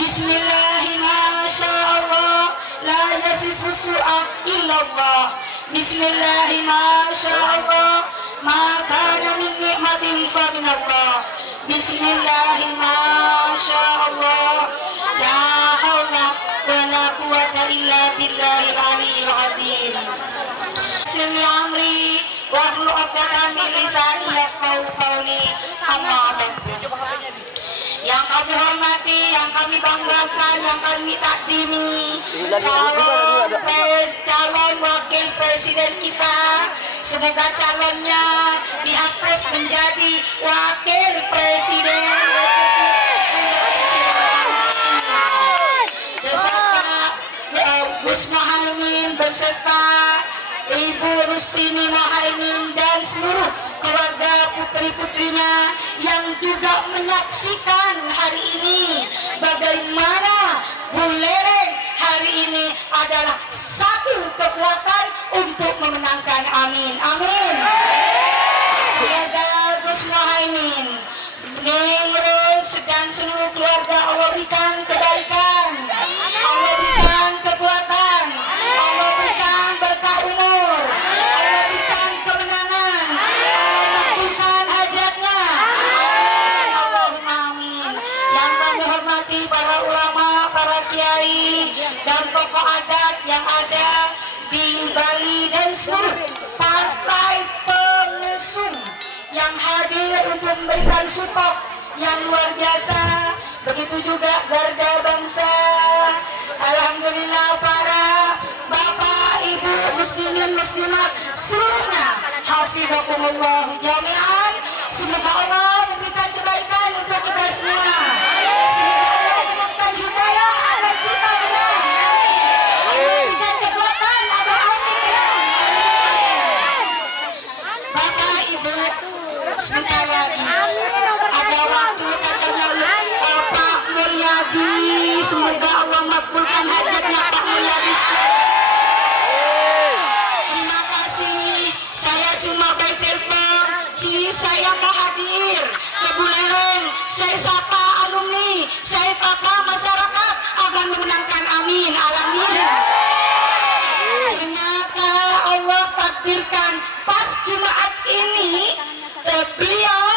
Bismillahirrahmanirrahim. La yasifu su'a illallah. Bismillahirrahmanirrahim. Ma kana min ni'matin fa minallah. Bismillahirrahmanirrahim. La haula wa la quwwata illa billahil aliyyil azim. Sini amri wa hlul 'uqdatam min lisani yafqahu qawli. Amma ba'du. Yang kami hormati, yang kami banggakan, yang kami takdimi, calon wakil presiden kita, semoga calonnya dihapus menjadi wakil presiden beserta Gus Muhaimin beserta Ibu Rustini Muhaimin dan seluruh keluarga putri-putrinya yang juga menyaksikan hari ini bagaimana Buleleng hari ini adalah satu kekuatan untuk memenangkan. Amin, amin. Semoga Gus Muhaimin, Nurul dan seluruh keluarga Allah berikan kebaikan, Allah berikan kekuatan, Allah berikan berkah umur, Allah berikan kemenangan, Allah makbulkan hajatnya. Amin, Allahumma amin. Yang kami hormati para ulama, para kiai dan tokoh adat yang ada di Bali dan seluruh partai pengusung yang hadir untuk memberikan support yang luar biasa. Begitu juga garda bangsa. Alhamdulillah para bapak, ibu, muslimin, muslimat seluruhnya. Hafizakumullah jami'an. Semoga Allah memberikan kebaikan untuk kita semua. Semoga Allah memberikan hidayah agar kita benar. Allah memberikan kekuatan agar hati kita. Bapak, ibu, sebentar lagi ada waktu katanya Pak Mulyadi, semoga Allah makbulkan hajatnya Pak Mulyadi. Terima kasih, saya cuma by telepon, saya mau hadir ke Buleleng, saya sapa alumni, saya sapa masyarakat agar memenangkan. Amin, alamin. Ternyata Allah takdirkan pas Jumat ini beliau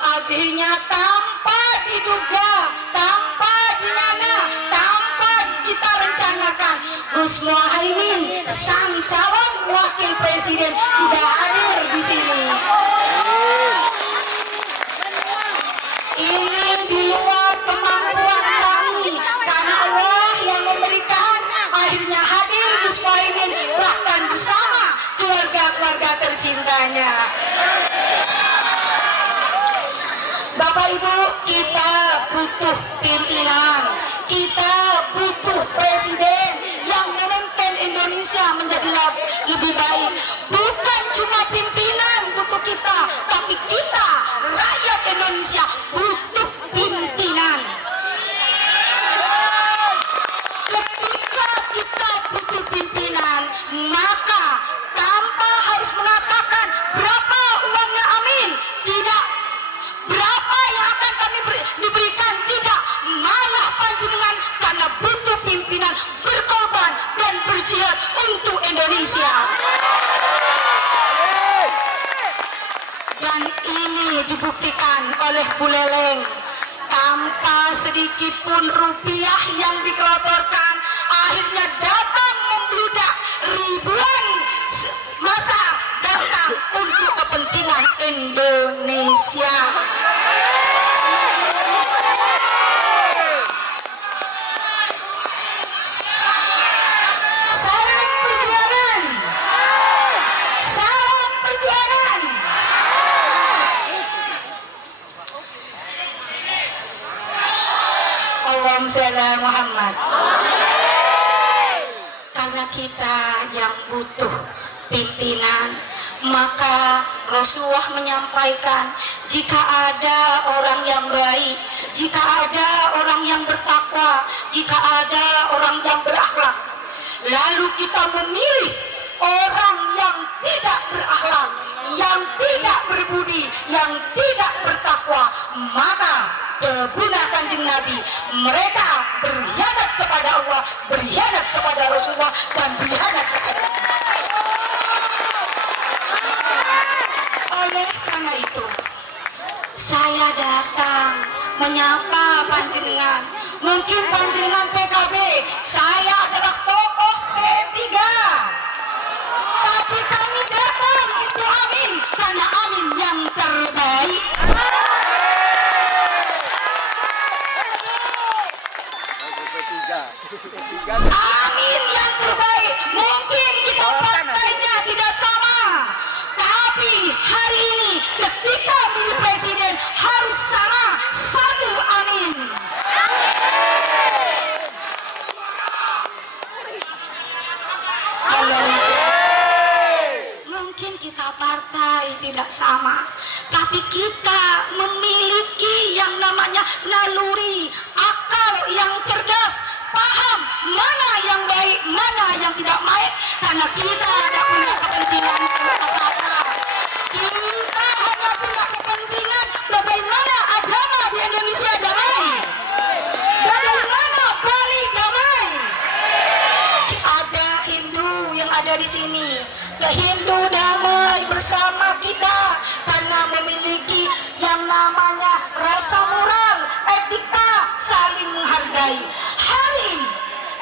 akhirnya tanpa diduga, tanpa dinana, tanpa kita rencanakan, Gus Muhaimin sang calon wakil presiden juga hadir di sini. Ini di luar kemampuan kami, karena Allah yang memberikan. Akhirnya hadir Gus Muhaimin bahkan bersama keluarga-keluarga tercintanya. Bapak Ibu, kita butuh pimpinan, kita butuh presiden yang memimpin Indonesia menjadi lebih baik. Bukan cuma pimpinan butuh kita, tapi kita rakyat Indonesia butuh pimpinan. Ketika kita butuh pimpinan, maka tanpa harus mengatakan berapa uangnya, amin, tidak. Berapa yang akan kami diberikan, tidak. Malah panjenengan karena butuh pimpinan berkorban dan berjihad untuk Indonesia. Dan ini dibuktikan oleh Buleleng. Tanpa sedikit pun rupiah yang dikelotorkan, akhirnya datang membludak ribuan masa datang untuk kepentingan Indonesia. Salam perjuangan, salam perjuangan. Allahumma shalli ala Muhammad. Karena kita yang butuh pimpinan, maka Rasulullah menyampaikan, jika ada orang yang baik, jika ada orang yang bertakwa, jika ada orang yang berakhlak, lalu kita memilih orang yang tidak berakhlak, yang tidak berbudi, yang tidak bertakwa, maka kebunan Kanjeng Nabi tapi mereka berkhianat kepada Allah, berkhianat kepada Rasulullah, dan berkhianat kepada oleh karena itu saya datang menyapa panjenengan. Mungkin panjenengan PKB, saya adalah tokoh P3, tapi kami datang untuk Amin, karena Amin yang terbaik. Amin yang terbaik. Mungkin kita partainya tidak sama, tapi hari ini ketika milih presiden harus sama, satu Amin. Mungkin kita partai tidak sama, tapi kita memiliki yang namanya naluri, akal yang cerdas, paham mana yang baik, mana yang tidak baik, karena kita tidak punya kepentingan apa-apa. Kita hanya punya kepentingan bagaimana agama di Indonesia damai, bagaimana Bali damai. Ada Hindu yang ada di sini, Hindu damai bersama kita karena memiliki yang namanya rasa moral, etika, saling menghargai. Hari ini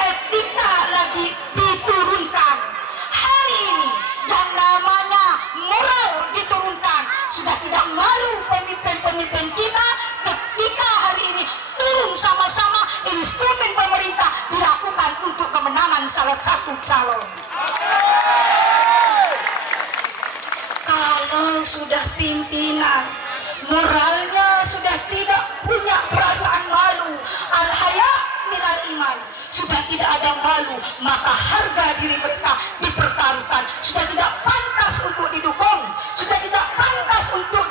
etika lagi diturunkan. Hari ini yang namanya moral diturunkan. Sudah tidak malu pemimpin-pemimpin kita ketika hari ini turun sama-sama instrumen pemerintah dilakukan untuk kemenangan salah satu calon. Kalau sudah pimpinan moralnya sudah tidak punya perasaan malu, al-haya minal iman, sudah tidak ada malu, maka harga diri mereka dipertaruhkan. Sudah tidak pantas untuk didukung, sudah tidak pantas untuk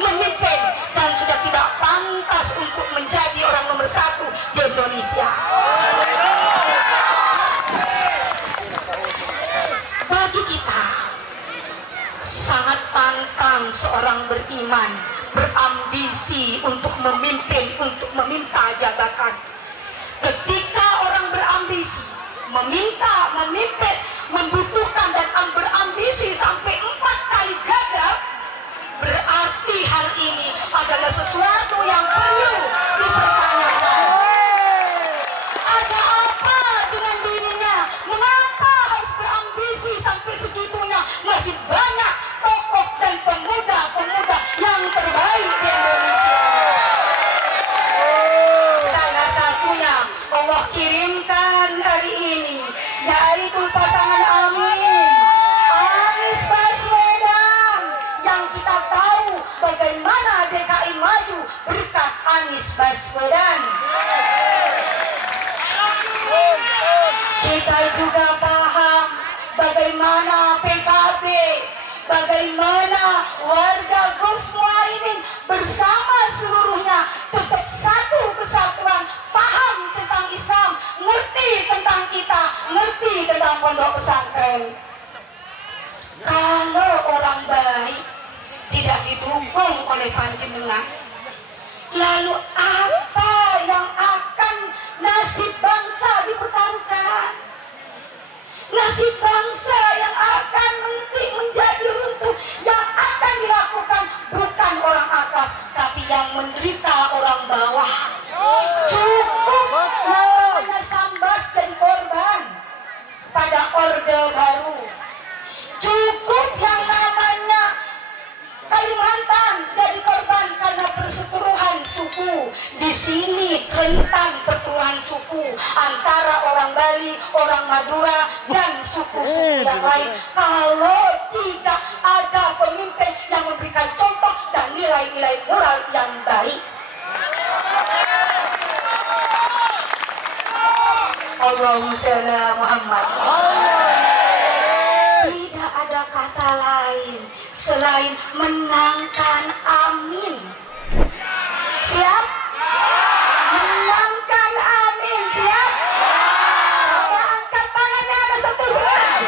memimpin, dan sudah tidak pantas untuk menjadi orang nomor satu di Indonesia. Bagi kita sangat pantang seorang beriman berambisi untuk memimpin, untuk meminta jabatan. Ketika orang berambisi meminta, memimpin, membutuhkan dan berambisi sampai 4 kali gagal, berarti hal ini adalah sesuatu yang perlu dipertanyakan. Ada apa dengan dirinya? Mengapa harus berambisi sampai segitunya? Masih banyak tokoh dan pemuda-pemuda yang terbaik di Indonesia. Salah satunya Allah kirimkan hari ini, yaitu pasangan Amin, Anies Baswedan, yang kita tahu bagaimana DKI maju berkat Anies Baswedan. Kita juga paham bagaimana PKB, bagaimana warga Gus Muhaimin bersama seluruhnya tetap satu kesatuan, paham tentang Islam, ngerti tentang kita, ngerti tentang pondok pesantren. Kalau orang baik tidak didukung oleh panjenengan, lalu apa yang akan nasib bangsa dipertaruhkan? Nasib bangsa yang akan menjadi runtuh, yang akan dilakukan bukan orang atas, tapi yang menderita orang bawah. Cukup yang namanya Sambas jadi korban pada Orde Baru. Cukup yang namanya Kalimantan jadi korban karena perseteruan suku. Di sini rentan perturuan suku antara orang Bali, orang Madura, dan suku-suku yang lain. Kalau tidak ada pemimpin yang memberikan contoh dan nilai-nilai moral yang baik, Allahumma sholli ala Muhammad. Tidak ada kata lain selain menangkan Amin. Siap? Menangkan Amin. Siap? Coba angkat tangannya, ada satu siap.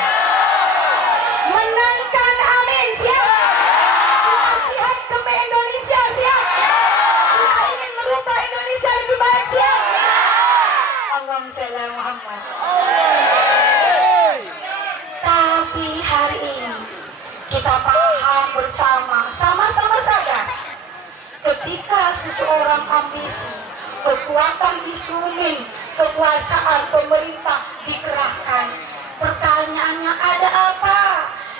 Menangkan Amin. Siap? Kita jihad demi Indonesia. Siap? Kita ingin merubah Indonesia lebih baik. Siap? kita paham bersama, sama-sama sadar ketika seseorang ambisi, kekuatan instrumen kekuasaan pemerintah dikerahkan, pertanyaannya ada apa?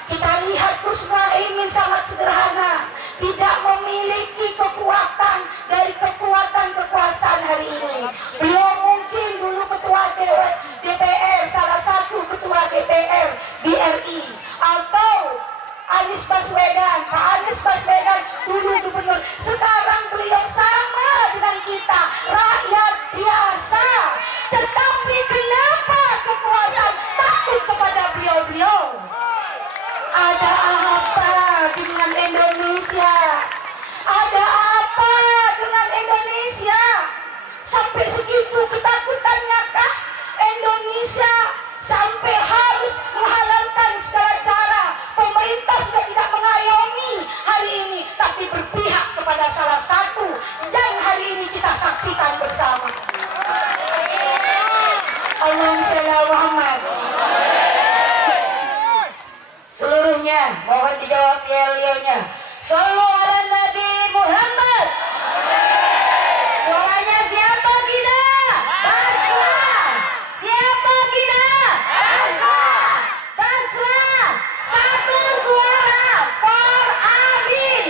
Kita lihat Gus Muhaimin sangat sederhana, tidak memiliki kekuatan dari kekuatan kekuasaan hari ini. Beliau mungkin dulu ketua DPR, salah satu ketua DPR di RI, atau Anies Baswedan, Pak Anies Baswedan dulu gubernur. Sekarang beliau sama dengan kita, rakyat biasa. Tetapi kenapa kekuasaan takut kepada beliau-beliau? Ada apa dengan Indonesia? Ada apa dengan Indonesia? Sampai segitu ketakutannya kah Indonesia sampai harus menghalalkan segala cara? Pemerintah sudah tidak mengayomi hari ini, tapi berpihak kepada salah satu yang hari ini kita saksikan bersama. Allahumma shalli ala Muhammad. Seluruhnya mohon dijawab yel-yelnya. Shallu ala Nabi Muhammad. Suaranya siapa kita? Basra. Siapa kita? Basra. Basra. Satu suara for Amin.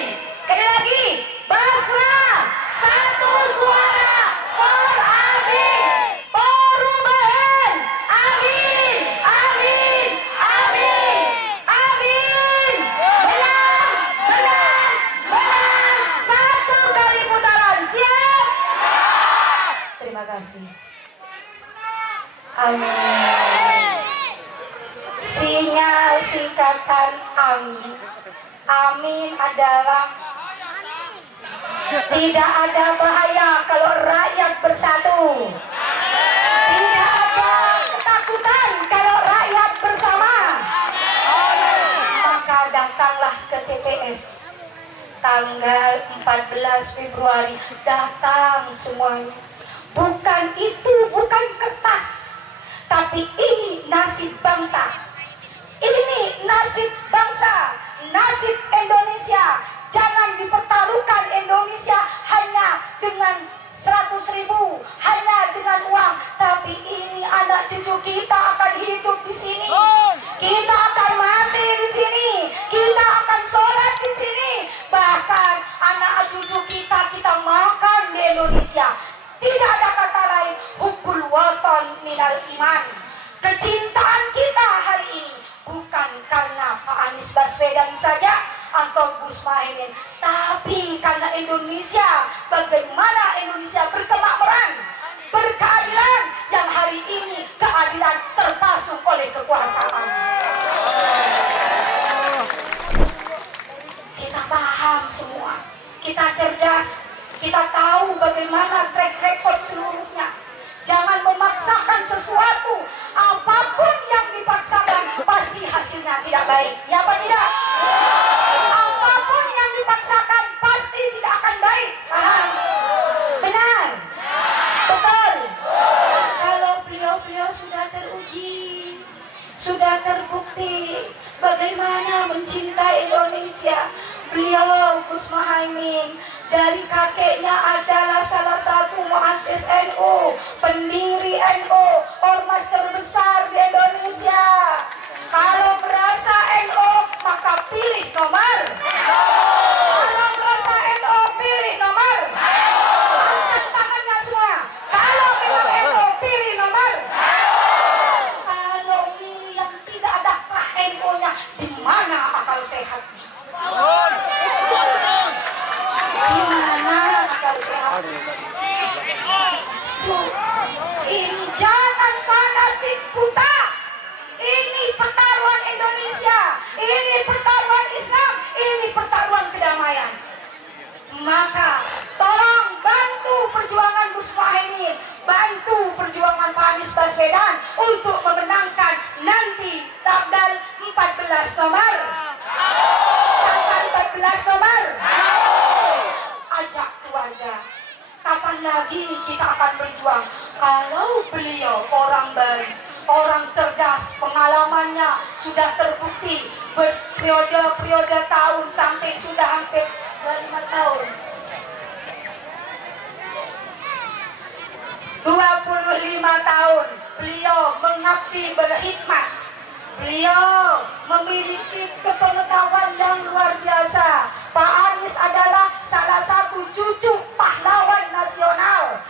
Sekali lagi. Basra. Satu suara for Amin. Perubahan. Amin. Amin. Amin. Amin. Menang. Menang. Menang. Satu kali putaran. Siap? Terima kasih. Amin. Sinyal singkatan Amin. Amin adalah tidak ada bahaya kalau rakyat bersatu. Tidak ada ketakutan kalau rakyat bersama. Maka datanglah ke TPS tanggal 14 Februari. Datang semuanya. Bukan itu, bukan kertas, tapi ini nasib bangsa. Ini nasib bangsa, nasib Indonesia. Jangan dipertaruhkan Indonesia hanya dengan 100.000, hanya dengan uang. Tapi ini anak cucu kita akan hidup di sini. Kita akan mati di sini. Kita akan sholat di sini. Bahkan anak cucu kita makan di Indonesia. Tidak ada kata lain, hubbul watan minal iman. Kecintaan kita hari ini bukan karena Pak Anies Baswedan saja atau Gus Muhaimin, tapi karena Indonesia. Bagaimana Indonesia berkemakmuran, berkeadilan, yang hari ini keadilan terpasung oleh kekuasaan. Kita paham semua, kita cerdas, kita tahu bagaimana track record seluruhnya. Jangan memaksakan sesuatu. Apapun yang dipaksakan pasti hasilnya tidak baik. Ya apa tidak? Apapun yang dipaksakan pasti tidak akan baik. Paham? Benar? Betul? Kalau beliau-beliau sudah teruji, sudah terbukti bagaimana mencintai Indonesia. Beliau Gus Muhaimin dari kakeknya adalah salah satu muassis NU, pendiri NU, ormas terbesar di Indonesia. Kalau berasa NU maka pilih nomor. Kalau berasa NU pilih nomor. Angkat tangannya semua. Kalau memang NU pilih nomor. Kalau milih yang tidak ada kerah NU-nya, di mana akal sehatnya? Gimana kalau sehat? Ini jangan fanatik buta. Ini pertaruhan Indonesia. Ini pertaruhan Islam. Ini pertaruhan kedamaian. Maka tolong bantu perjuangan Gus Muhaimin, bantu perjuangan Pak Anies Baswedan untuk memenangkan nanti tanggal 14 nomor. Tanggal 14 nomor. Ajak keluarga. Kapan lagi kita akan berjuang? Kalau beliau orang baik, orang cerdas, pengalamannya sudah terbukti berperiode-periode tahun sampai sudah hampir 25 tahun. 25 tahun beliau mengabdi berkhidmat. Beliau memiliki kepengetahuan yang luar biasa. Pak Anies adalah salah satu cucu pahlawan nasional.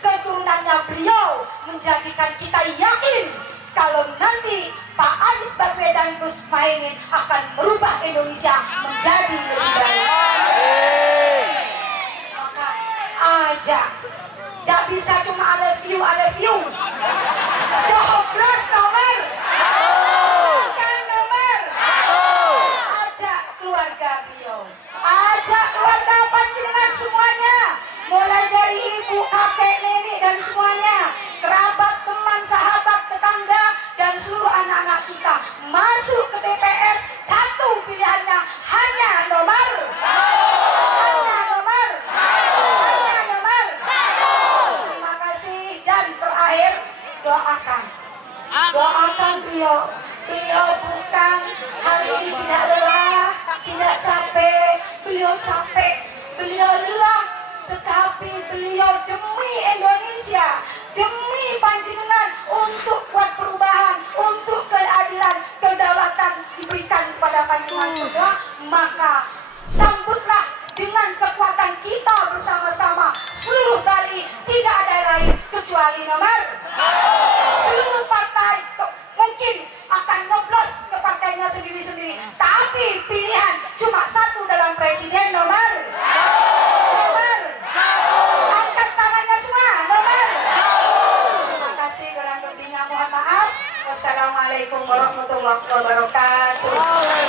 Keturunannya beliau menjadikan kita yakin kalau nanti Pak Anies Baswedan Gus Muhaimin akan merubah Indonesia menjadi lebih baik. Maka aja, tidak bisa cuma ada view. Coblos nomor. Bukan nomor. Ajak keluarga beliau. Ajak keluarga panjenengan semuanya. Mulai dari ibu, kakek, nenek dan semuanya. Kerabat, teman, sahabat, tetangga dan seluruh anak-anak kita masuk ke TPS. Satu pilihannya hanya nomor. Hanya nomor. Hanya nomor. Terima kasih dan terakhir doakan beliau bukan hari ini tidak lelah, tidak capek, beliau lelah, tetapi beliau demi Indonesia, demi panjenengan untuk buat perubahan, untuk keadilan, kedaulatan diberikan kepada panjenengan semua. Maka sambutlah dengan kekuatan kita bersama-sama seluruh Bali, tidak ada lain kecuali nomor. Seluruh partai mungkin akan nyoblos ke partainya sendiri-sendiri, tapi pilihan cuma satu dalam presiden, nomor. Angkat tangannya semua, nomor. Terima kasih, kurang lebihnya mohon maaf. Wassalamualaikum warahmatullahi wabarakatuh.